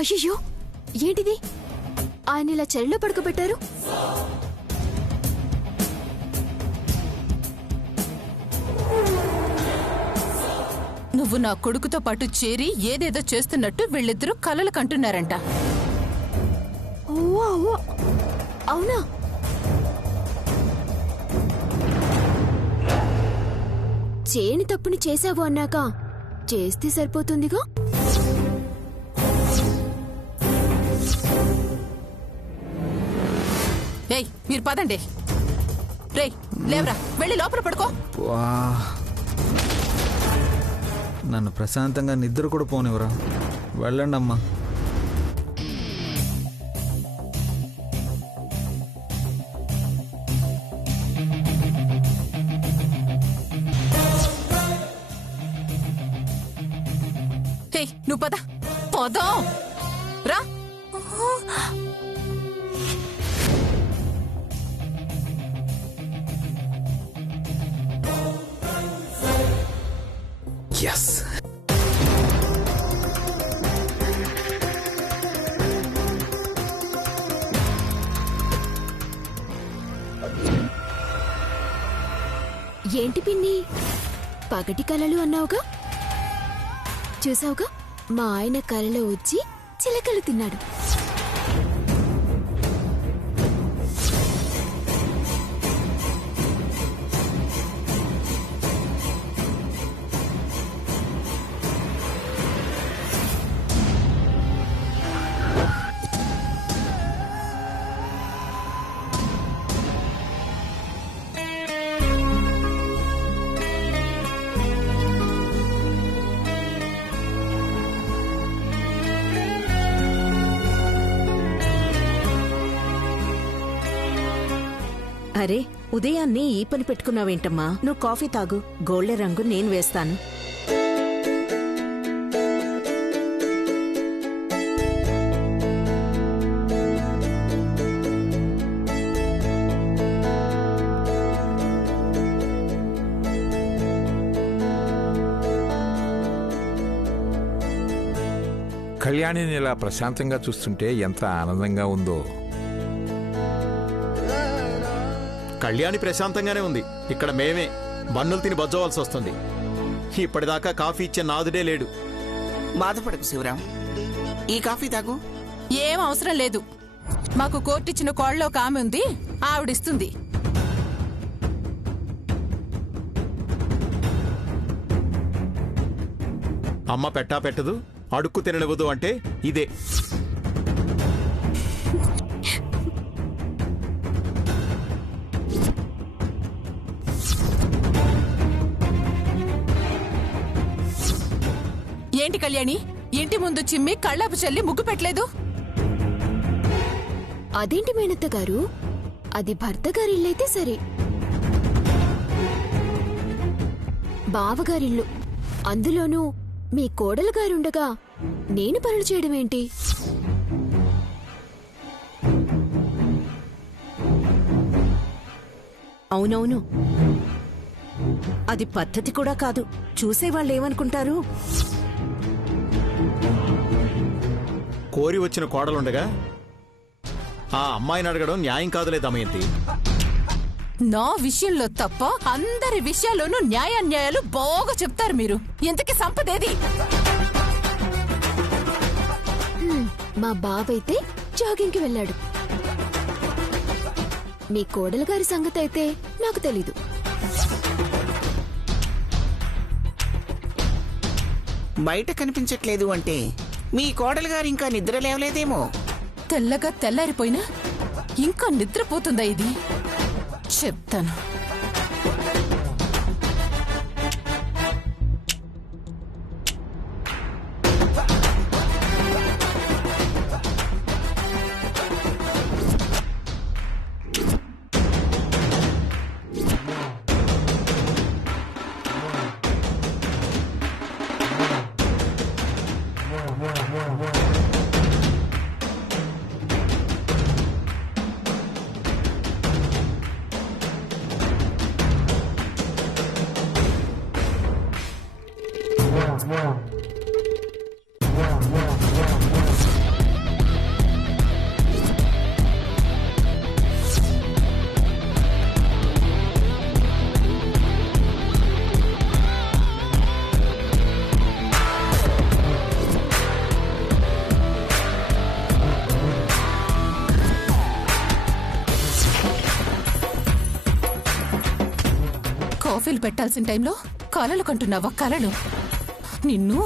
అయ్యో, ఏంటిది? ఆయన ఇలా చలిలో పడుకోబెట్టారు. నువ్వు నా కొడుకుతో పాటు చేరి ఏదేదో చేస్తున్నట్టు వీళ్ళిద్దరూ కలలు కంటున్నారంట. అవునా? చేయని తప్పుని చేశావు అన్నాక చేస్తే సరిపోతుందిగా. ఏయ్, మీరు పదండి. రేయ్, లేవరా, వెళ్ళి లోపల పడుకో. నన్ను ప్రశాంతంగా నిద్ర కూడా పోనివరా. వెళ్ళండి అమ్మా. ఏయ్, నువ్వు పద. పోదాం రా. Yes. ఏంటి పిన్ని, పగటి కలలు అన్నావుగా? చూసావుగా, మా ఆయన కలలో వచ్చి చిలకలు తిన్నాడు. అరే, ఉదయాన్నే ఈ పని పెట్టుకున్నావేంటమ్మా? నువ్వు కాఫీ తాగు, గోల్డె రంగు నేను వేస్తాను. కళ్యాణిని ఇలా ప్రశాంతంగా చూస్తుంటే ఎంత ఆనందంగా ఉందో. కళ్యాణి ప్రశాంతంగానే ఉంది. ఇక్కడ మేమే బన్నులు తిని బజ్జోవాల్సి వస్తుంది. ఇప్పటిదాకా కాఫీ ఇచ్చే నాదుడే లేడు. బాధపడకు శివరాం, ఈ కాఫీ తాగు. ఏం అవసరం లేదు. మాకు కోర్టిచ్చిన కోళ్ళలో ఒక ఆమె ఉంది, ఆవిడిస్తుంది. అమ్మ పెట్టా పెట్టదు, అడుక్కు తిననివ్వదు అంటే ఇదే. ఏంటి కళ్యాణి, ఇంటి ముందు చిమ్మి కళ్ళాపు చల్లి ముగ్గు పెట్టలేదు? అదేంటి మేనత్త గారు, అది భర్త గారిల్లైతే సరే, బావగారిల్లు, అందులోనూ మీ కోడలు గారుండగా నేను పనులు చేయడమేంటి? అవునవును, అది పద్ధతి కూడా కాదు. చూసేవాళ్ళేమనుకుంటారు? కోరి వచ్చిన కోడలుండగా ఆ అమ్మాయిని అడగడం న్యాయం కాదులే దమయంతి. నా విషయంలో తప్ప అందరి విషయాల్లోనూ న్యాయాన్యాయాలు బాగా చెప్తారు మీరు. ఇంతకీ సంపదేది? మా బాబైతే జాగింగ్కి వెళ్ళాడు. మీ కోడలు గారి సంగతి అయితే నాకు తెలీదు. బయట కనిపించట్లేదు అంటే మీ కోడలు గారు ఇంకా నిద్ర లేవలేదేమో. తెల్లగా తెల్లారిపోయినా ఇంకా నిద్రపోతుందా ఇది? చెప్తాను. కాఫీలు పెట్టాల్సిన టైంలో కలలు కంటున్నావా కలలు? నిన్ను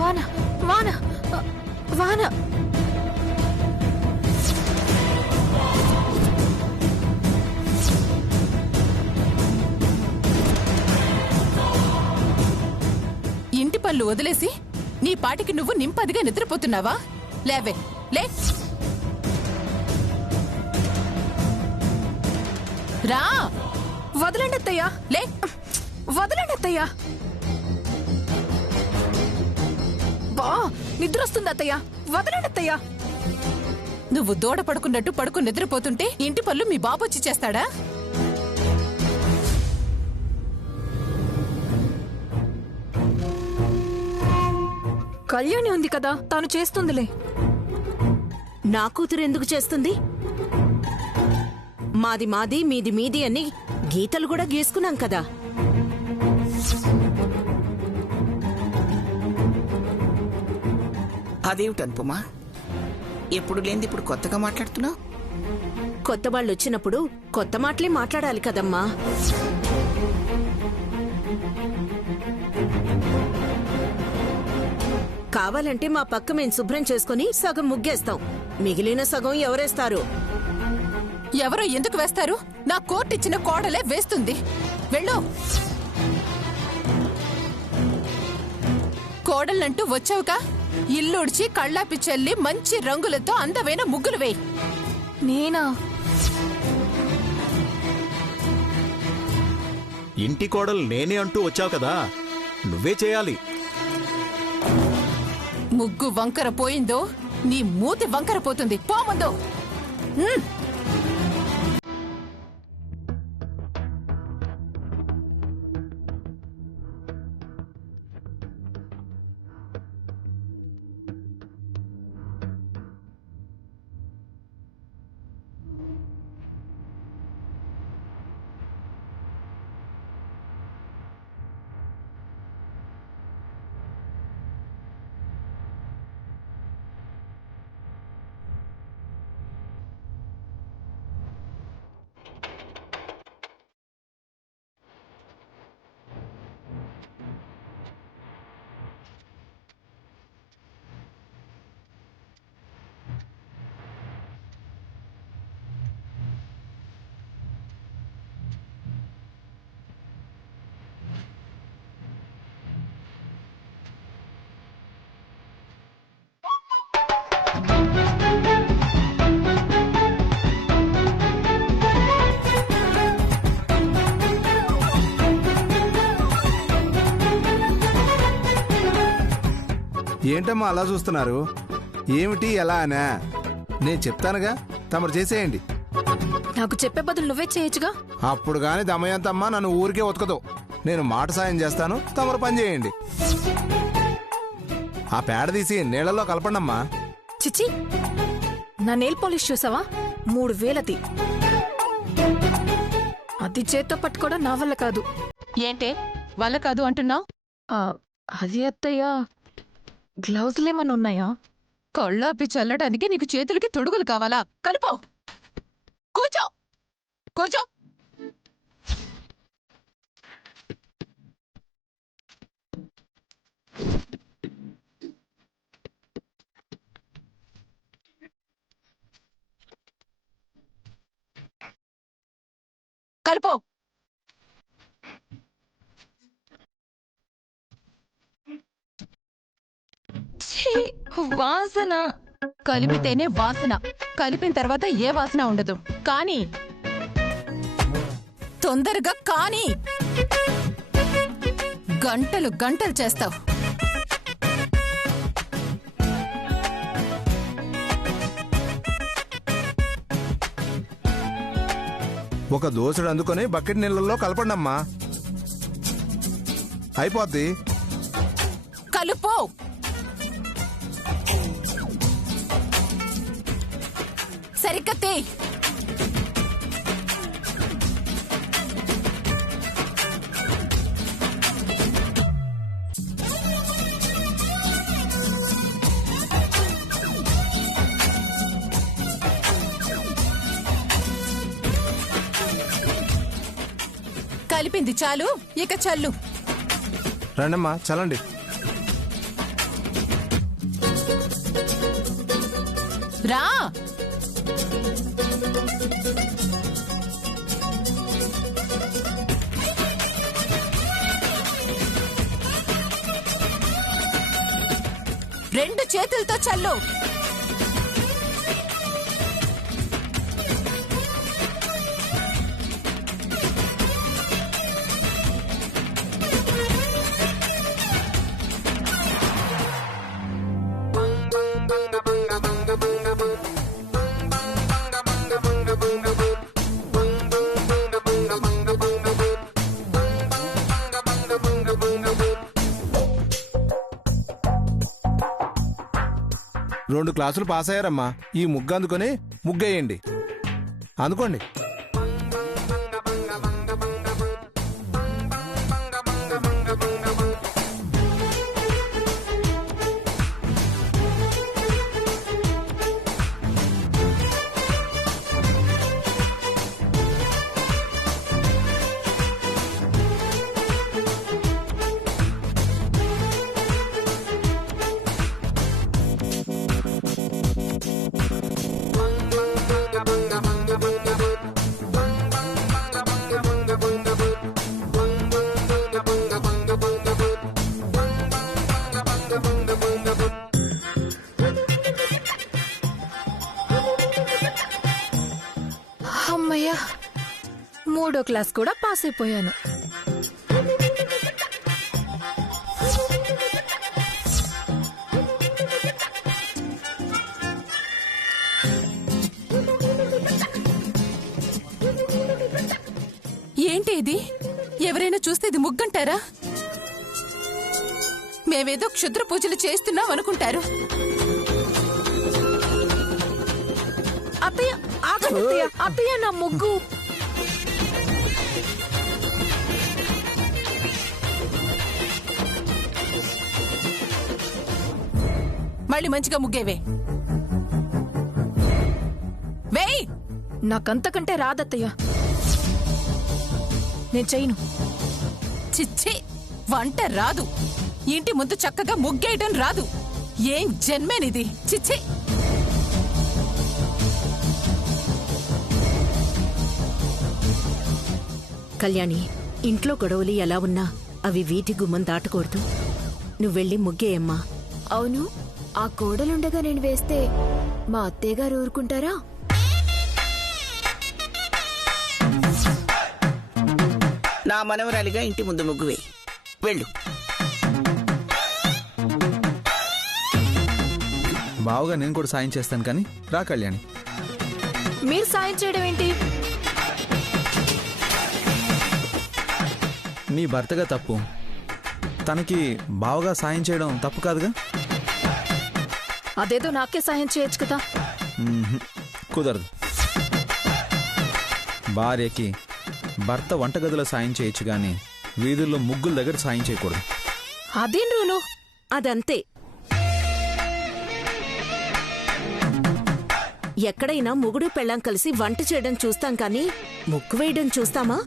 వాన వాన వాన ఇంటి పళ్ళు వదిలేసి నీ పాటికి నువ్వు నింపదిగా నిద్రపోతున్నావా? లేవే లే, రా. వదలండి అత్తయ్యా, లే, వదలండి అత్తయ్యా. బా నిద్ర వస్తుంది అత్తయ్యా, వదలండి అత్తయ్యా. నువ్వు దూడ పడుకున్నట్టు పడుకుని నిద్రపోతుంటే ఇంటి పళ్ళు మీ బాబొచ్చి చేస్తాడా? కళ్యాణి ఉంది కదా, తాను చేస్తుందిలే. నా కూతురు ఎందుకు చేస్తుంది? మాది మాది మీది మీది అని గీతలు కూడా గీసుకున్నాం కదా. అదేమిటి అనుపమా, ఎప్పుడు లేనిది ఇప్పుడు కొత్తగా మాట్లాడుతున్నావు? కొత్త వాళ్ళు వచ్చినప్పుడు కొత్త మాటలే మాట్లాడాలి కదమ్మా. కావాలంటే మా పక్క మేము శుభ్రం చేసుకుని సగం ముగ్గేస్తాం, మిగిలిన సగం ఎవరేస్తారు? ఎవరో ఎందుకు వేస్తారు? నా కోర్టు ఇచ్చిన కోడలే వేస్తుంది. వెళ్ళు. కోడలంటూ వచ్చావుగా, ఇల్లుడ్చి కళ్ళాపి చల్లి మంచి రంగులతో అందమైన ముగ్గులు వేయి. నేనా? ఇంటి కోడలు నేనే అంటూ వచ్చావు కదా, నువ్వే చేయాలి. ముగ్గు వంకర పోయిందో నీ మూతి వంకర పోతుంది. పో ముందు. ఏంటమ్మా అలా చూస్తున్నారు? ఏమిటి ఎలా అనా? నేను చెప్తానుగా, తమరు చేసేయండి. నాకు చెప్పే బదులు నువ్వే చేయొచ్చుగా. అప్పుడు గాని దమయంతమ్మ నన్ను ఊరికే ఉతకదు. నేను మాట సాయం చేస్తాను, తమరు పని చేయండి. ఆ పేడ తీసి నీళ్లలో కలపండమ్మా. చిచి, నా నెయిల్ పాలిష్ చూసావా? 3000ది. అది చేత్తో పట్టుకోవడం నా వల్ల కాదు. ఏంటే వల్ల కాదు అంటున్నావు? అది అత్తయ్య, గ్లౌజులేమన్నా ఉన్నాయా? కళ్ళాపి చల్లడానికి నీకు చేతులకి తొడుగులు కావాలా? కలుపో. కూర్చో, కూర్చో. కలుపో. వాసన. కలిపితేనే వాసన, కలిపిన తర్వాత ఏ వాసన ఉండదు. కానీ తొందరగా కానీ గంటలు గంటలు చేస్తావు. ఒక దోసెడు అందుకొని బకెట్ నీళ్ళల్లో కలపండమ్మా, అయిపోద్ది. కలుపు. సరిగ్గా తీ. కలిపింది చాలు, ఇక చల్లు. రండమ్మా, చలండి. రా. రెండు చేతులతో చల్లు. రెండు క్లాసులు పాస్ అయ్యారమ్మా. ఈ ముగ్గు అందుకొని ముగ్గేయండి. అందుకోండి. అమ్మయ్యా, 3వ క్లాస్ కూడా పాస్ అయిపోయాను. ఏంటి ఇది? ఎవరైనా చూస్తే ఇది ముగ్గంటారా? మేమేదో క్షుద్ర పూజలు చేస్తున్నాం అనుకుంటారు. అత్తయ్య, ఆగండి అత్తయ్య. అత్తయ్య, నా ముగ్గు. మళ్ళీ మంచిగా ముగ్గేవే. వేయ్. నాకంతకంటే రాదత్తయ్య, నేను చేయను. చిచ్చి, వంట రాదు, ఇంటి ముందు చక్కగా ముగ్గేయడం రాదు. ఏం జన్మేనిది? చిచ్చి. కళ్యాణి, ఇంట్లో గొడవలు ఎలా ఉన్నా అవి వీధి గుమ్మం దాటకూడదు. నువ్వెళ్ళి ముగ్గేయమ్మా. అవును, ఆ కోడలుండగా నేను వేస్తే మా అత్తయ్య గారు ఊరుకుంటారా? నా మనవరాలిగా ఇంటి ముందు ముగ్గు వేయి. వెళ్ళు. బావుగా నేను కూడా సాయం చేస్తాను, కానీ రా కళ్యాణి. మీరు సాయం చేయడం ఏంటి? నీ భర్తగా తప్పు, తనకి బావుగా సాయం చేయడం తప్పు కాదుగా. అదేదో నాకే సాయం చేయొచ్చు కదా. కుదరదు. భార్యకి భర్త వంటగదిలో సాయం చేయొచ్చు, కానీ వీధుల్లో ముగ్గుల దగ్గర సాయం చేయకూడదు. అదేం రూలు? అదంతే. ఎక్కడైనా మొగుడు పెళ్ళాం కలిసి వంట చేయడం చూస్తాం, కానీ ముగ్గు వేయడం చూస్తామా?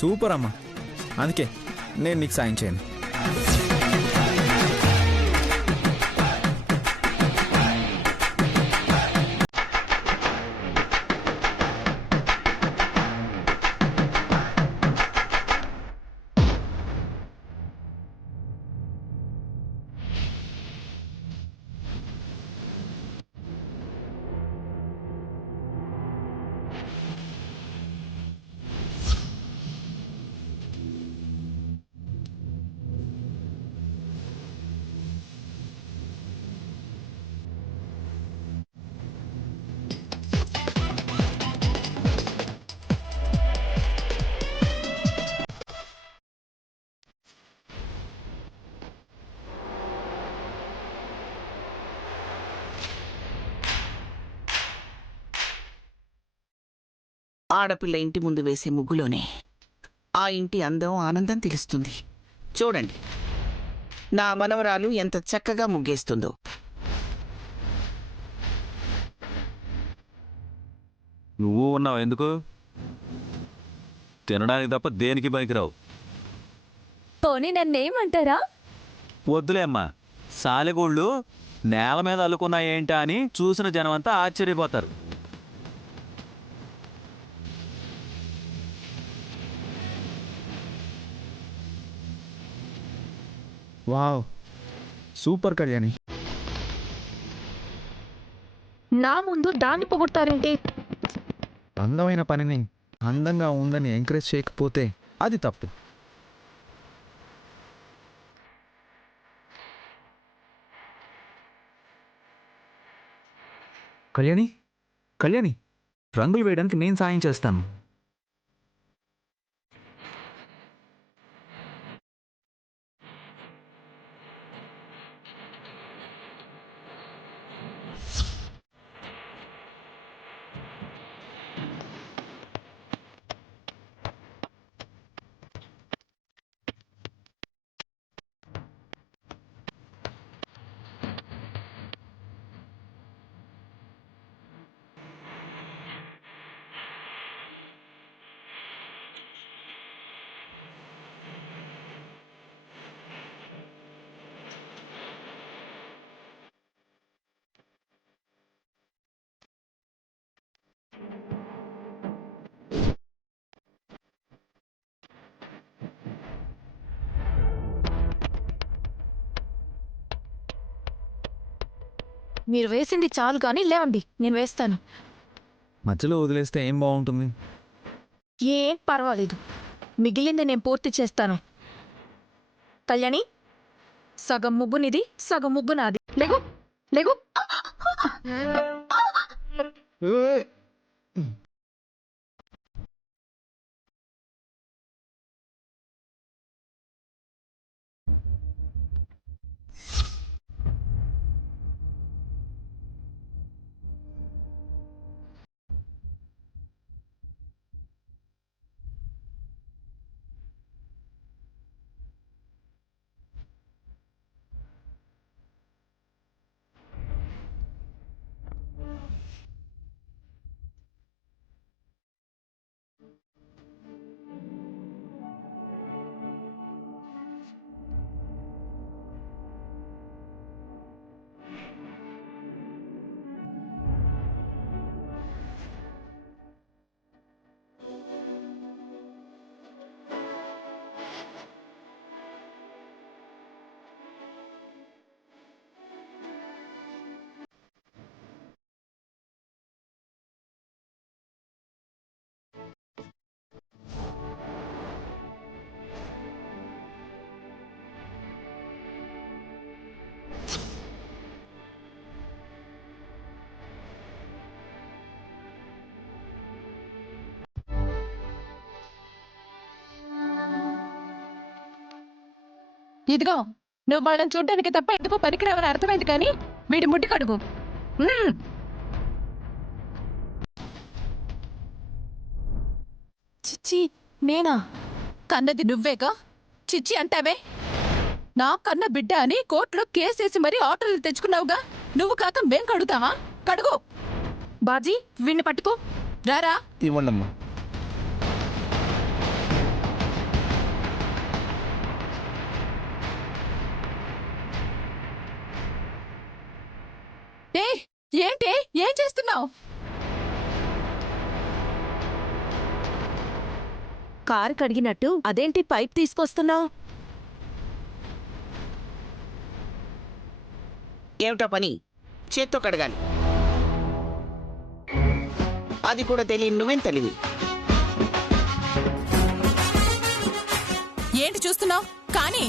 సూపర్ అమ్మా, అందుకే నేను నీకు సాయం చేయను. ఆడపిల్ల ఇంటి ముందు వేసే ముగ్గులోనే ఆ ఇంటి అందం ఆనందం తెలుస్తుంది. చూడండి, నా మనవరాలు ఎంత చక్కగా ముగ్గేస్తుందో. నువ్వు ఉన్నావు ఎందుకు? తినడానికి తప్ప దేనికి పనికిరావు. పోనీ నన్నేమంటారా? వద్దులే అమ్మా, సాలెగూళ్ళు నేల మీద అల్లుకున్నాయేంటా అని చూసిన జనమంతా ఆశ్చర్యపోతారు. Wow, super Kalyani. నా ముందు దాన్ని పొగుడతారేంటి? అందమైన పనిని అందంగా ఉందని ఎంకరేజ్ చేయకపోతే అది తప్పు. కళ్యాణి, కళ్యాణి, రంగులు వేయడానికి నేను సాయం చేస్తాను. మీరు వేసింది చాలు కానీ లేవండి, నేను వేస్తాను. మధ్యలో వదిలేస్తే ఏం బాగుంటుంది? ఏం పర్వాలేదు, మిగిలింది నేను పూర్తి చేస్తాను. కళ్యాణి, సగం ముగ్గు నీది, సగం ముగ్గు నాది. లేగు లేగు. ఇదిగో, నువ్వు వాళ్ళని చూడ్డానికి తప్ప ఎందుకో పనికిరావని అర్థమైంది, కానీ వీడి ముట్టి కడుగు. చిచ్చి, నేనా? కన్నది నువ్వేగా, చిచ్చి అంటావే? నా కన్న బిడ్డ అని కోర్టులో కేసేసి మరీ ఆటోలు తెచ్చుకున్నావుగా, నువ్వు కాక మేం కడుగుతావా? కడుగు. బాజీ, వీణ్ణి పట్టుకో. రారా. ఇవ్వండమ్మా. ఏంటి, ఏం చేస్తున్నావు? కారు కడిగినట్టు అదేంటి పైప్ తీసుకొస్తున్నావు? ఏమిటో పని? చేత్తో కడగాలి. అది కూడా తెలియని నువ్వేం తెలివి? ఏంటి చూస్తున్నావు? కానీ